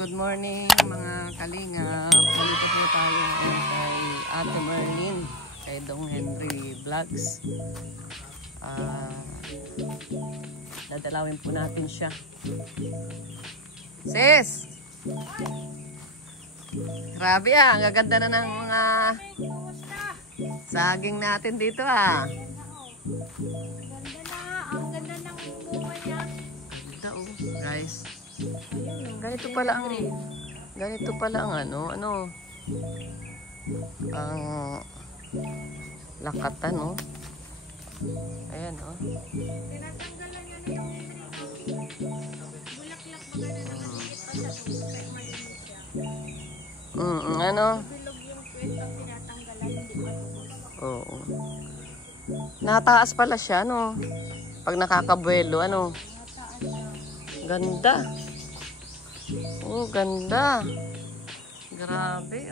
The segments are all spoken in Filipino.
Good morning mga kalingap. Dito po tayo kay Ate Merlin, kay Dong Henry Vlogs. Dadalawin po natin siya. Sis! Grabe ang gaganda na ng mga saging natin dito Ganda na, ang ganda ng bunga niya. Ganda guys. Ganito pala ang ang lakatan Ayan Tinatanggalan niya na yung bulaklak mga nananigit pa sa tubig, malinis siya. Bilog yung kwentang tinatanggalan, hindi pa tubig. Oo. Nataas pala siya, pag nakakabuelo, Mataas siya. Ganda. Oh, ganda. Grabe,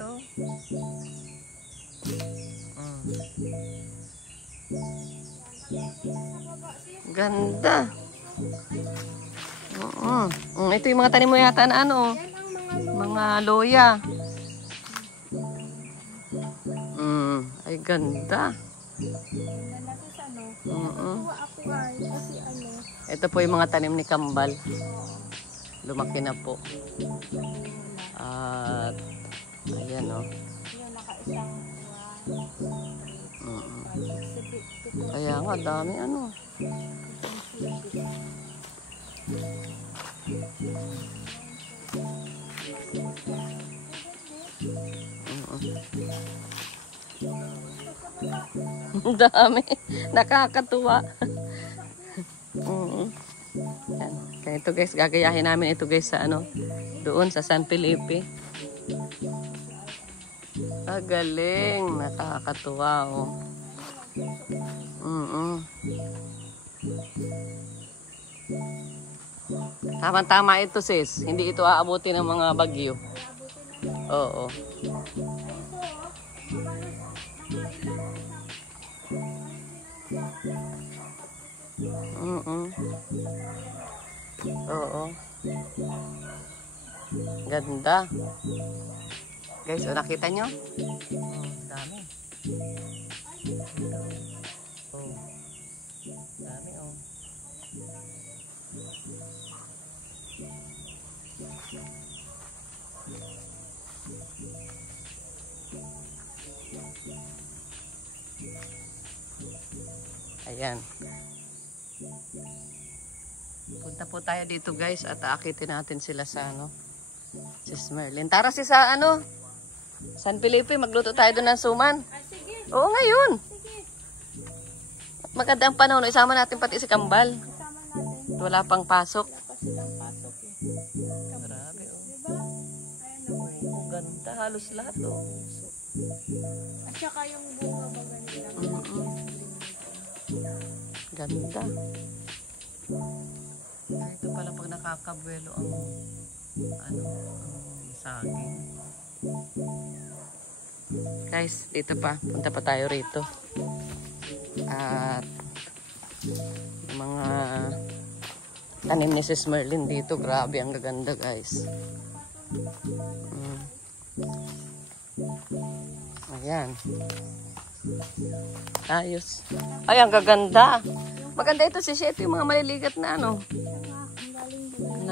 Ganda. Ito yung mga tanim mo yata na Yan ang mga loya. Ay ganda. ganda na to sa Natuwa ako kasi Ito po yung mga tanim ni Kambal. Lumaki na po. At ayan Yan, nakaisang Kaya nga dami dami. Nakakatuwa. Yan. Kaya ito guys, gagayahin namin ito guys sa doon sa San Felipe. Galing. Nakakatuwa Tama-tama ito sis. Hindi ito aabuti ng mga bagyo. Oo. Oo. Ganda. Guys, nakita nyo? Dami. Dami Ayan. Punta po tayo dito guys at aakitin natin sila sa Sis Merlin. Tara si sa San Felipe, magluto tayo doon ng suman. sige. Oo, ngayon. Sige. Magandang panahon. Isama natin pati si Kambal. Isama natin. Wala pang pasok. Wala pa silang pasok Grabe Diba? Ayan Oh, ganda. Halos lahat At saka yung bunga ba ganila. Ganda. Ito pala pag nakakabuelo ang saging. Guys, dito pa. Punta pa tayo rito. At mga tanim ni Sis Merlin dito. Grabe, ang gaganda guys. Ayan. Ayos. Ay, ang gaganda. Maganda ito si Shet. Yung mga maliligat na Ang galing doon.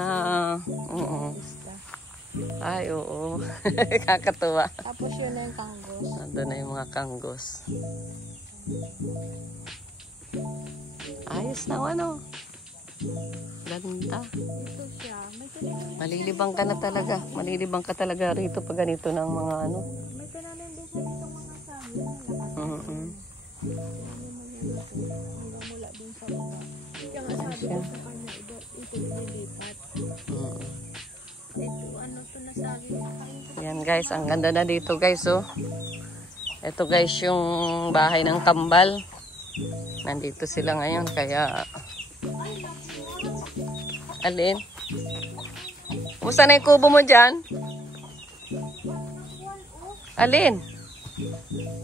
Ay, oo. Kakatuwa. Tapos yun na yung kanggos. Nandun na yung mga kanggos. Ayos na Ganda. Ito siya. May tinanim. Malilibang ka na talaga. Malilibang ka talaga rito pag ganito ng mga May tinanim din siya dito mga sabi. Hanggang mula dun sa baba. Kaya nga sabi ko sa kanya, ito ililipat. Ito, to nasabi ko. Yan guys, ang ganda na dito guys Ito guys yung bahay ng Kambal. Nandito sila ngayon kaya Alin? Kumusta na yung kubo mo dyan? Alin?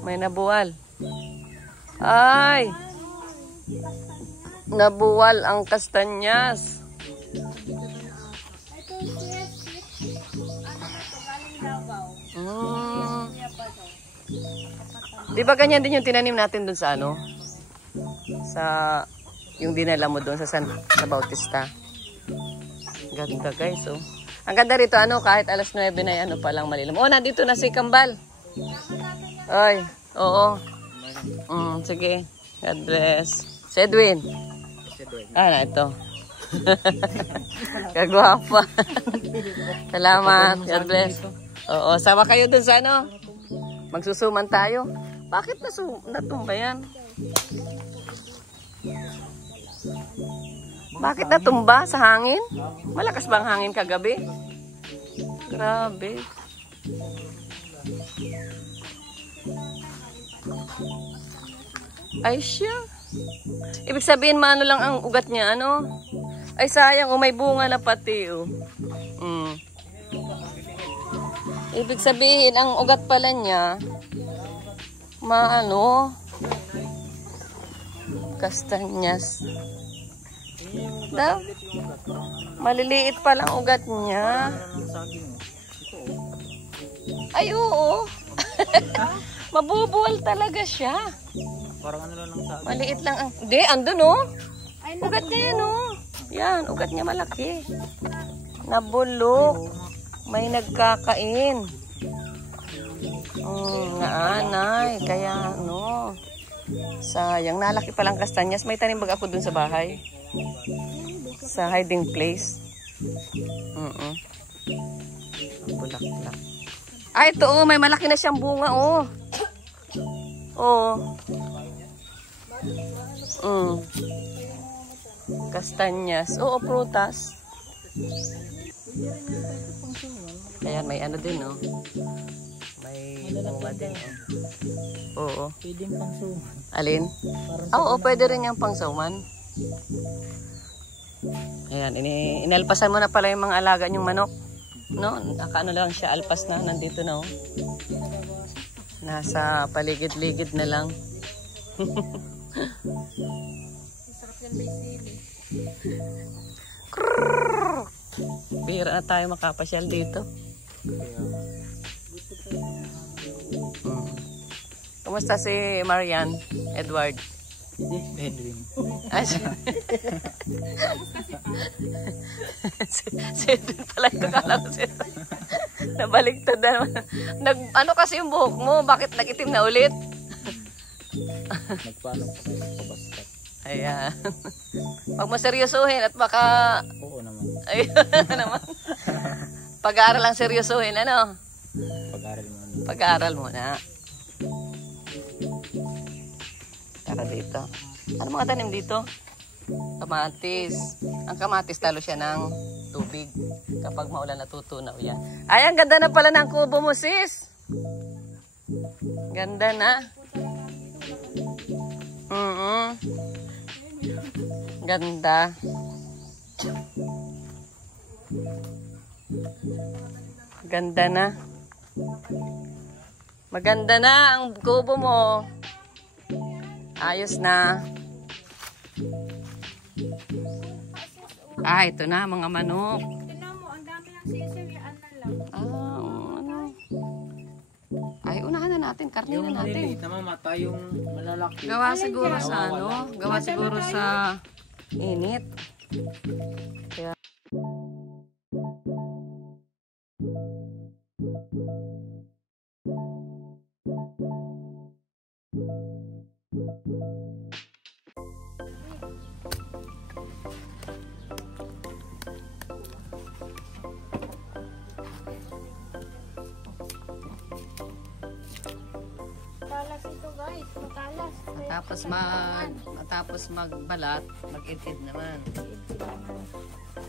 May nabuwal. Ay! Nabuwal ang kastanyas. Ito, sweet. Di ba ganyan din yung tinanim natin dun sa ano? Sa, yung dinala mo dun sa Bautista. Ganda guys, oh. Ang ganda rito, ano, kahit alas 9 na ano pa lang malilim. Oh, nandito na si Kambal. Oy, oo. Sige. God bless. Si Edwin. Ah, na ito. Kagwapa. Salamat. God bless. Oo, sama kayo dun sa ano. Magsusuman tayo. Bakit natumba yan? Bakit natumba sa hangin? Malakas ba ang hangin kagabi? Grabe. Ay siya. Ibig sabihin maano lang ang ugat niya, ano? Ay sayang, may bunga na pati, oh. Ibig sabihin, ang ugat pala niya, maano, kastanyas. Maliliit pa lang ugat niya. Ay, oo. Mabubuwal talaga siya. Parang ano lang sa maliit lang ang... Hindi, andun, oh. Ugat niya yan, oh. Yan, ugat niya malaki. Nabulok. May nagkakain. Naanay. Kaya, ano. Sayang. Nalaki palang kastanyas. May tanim bag ako dun sa bahay. Sa hiding place. Bulaklak. Ay, ito, oh. May malaki na siyang bunga, oh. Oh. Kastanyas. Oo, prutas. Ayan, may ano din, oh. May bunga din, oh. Oo. pwedeng pangsuman. Alin? Oo, pwede rin yung pangsuman. Ayan, inalpasan mo na pala yung mga alaga niyong manok. No? Nakaano lang siya, alpas na. Nandito na, oh. Nasa paligid-ligid na lang. Sarap yan may sili. Bihira na tayo makapasyal dito. Kumusta si Marian? Edward? Edwin. Ay, si Edwin pala ito. Kala ko si nabaliktad na naman. Ano kasi yung buhok mo? Bakit nag-itim na ulit? Nagpaano pa kayo pabaskat? Ayan. Huwag mo seryosohin at baka... Oo naman. Ayun naman. Pag-aaral lang seryosohin, ano? Pag-aaral mo. Pag-aaral muna. Tara dito. Ano mga tanim dito? Kamatis. Ang kamatis talo siya ng tubig. Kapag maulan natutunaw yan. Ay, ang ganda na pala ng kubo mo, sis. Ganda na. Ganda. Ganda na. Maganda na ang kubo mo. Ayos na. Ah, ito na mga manok. Tignan mo, ang dami ng sisiwian na lang. Ano? Ay, unahan na natin. Karne Yung na natin. maliliit na mamata, yung malalaki. Gawa siguro sa ano? Gawa siguro sa init. Kaya... Matalas ito guys, matalas. Matapos magbalat, mag-itid naman.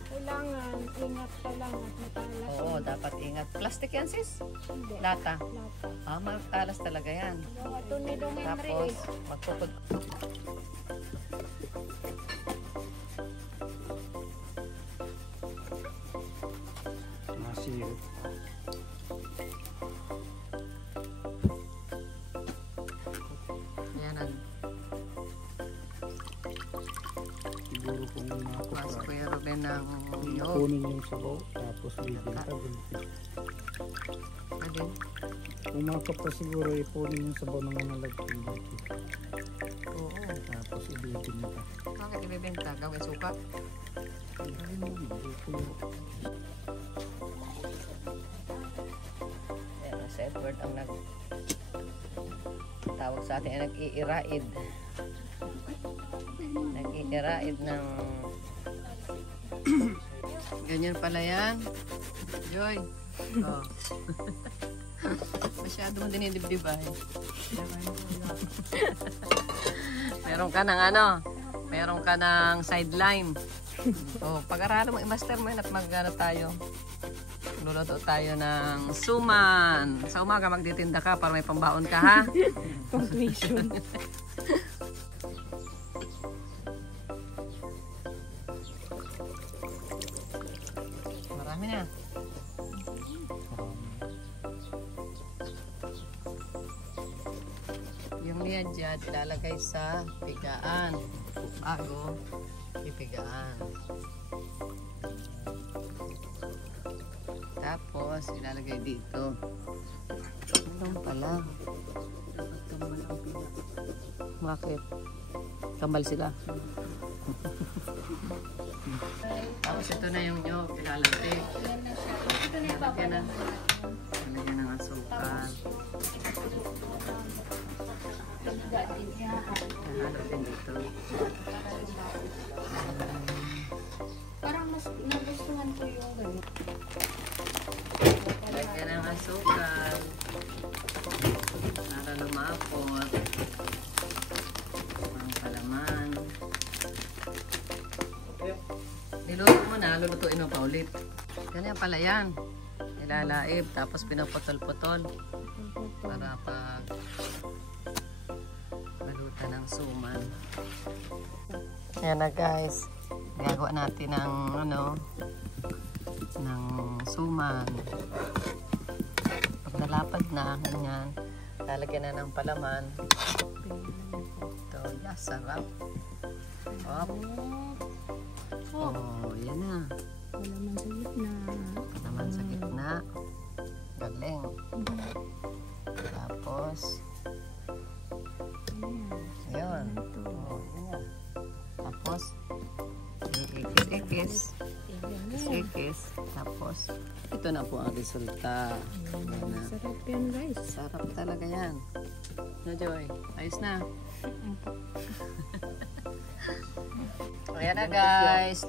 Kailangan ingat ka lang at matalas. Oo, dapat ingat. Plastic yan, sis? Hindi. Lata. Lata. Ah, matalas talaga yan. Ito ni Dong Henry. Tapos, magpupag... Masirap. Ayan, Siguro kung mas makapag Kuya Ruben ng nyog. kunin yung sabaw, tapos bibenta. Alin? Umakap pa siguro ipunin yung sabaw ng mga lagkin dito. Oo. Tapos ibibinta. Bakit ibibenta? Gawin suka? Ay mo, ito. Ayan, si Edward ang tawag sa atin ay nag-iiraid. Nag-iiraid ng ganyan pala yan. Joy. Oh. Masyado mo dinidibdib ay. Meron ka ng meron ka ng sideline. Oh, pag-aralan mo, i-master mo yun at mag-ano tayo. Luluto tayo ng suman. Sa umaga magtitinda ka para may pambaon ka, ha? Conclusion. Marami na. Yung liadjad ilalagay sa pigaan bago ipigaan. Tapos ilalagay dito. Ano pala? Bakit? Kambal sila. Tapos ito na yung nyog, ilalagay. Ilalagay na. Ilalagay ng asukal. Ihalo din dito. Parang mas nagustuhan ko yung ganito. Lagyan ng asukal para lumapot ang palaman. Niluto mo na, lulutuin mo pa ulit. Ganyan pala yan. Ilalaib, tapos pinaputol-putol para pag balutan ng suman. Yan na guys. Gagawa natin ng ng suman. Pag nalapad na, ganyan, lalagyan na ng palaman. Ito, yeah, sarap. Op. Oh, yan na. Palaman sa gitna. Palaman sa gitna. Galing. Tapos, yun. Oh, yan. Tapos, ikis-ikis. Ikis. Tapos, ito na po ang resulta. Yan na. Sarap yan guys. Sarap talaga yan. No, Joy? Ayos na. Ayan na guys.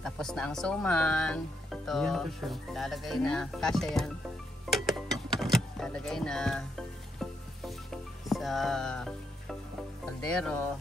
Tapos na ang suman. Ito. Lalagay na. Kasya yan. Lalagay na sa kaldero.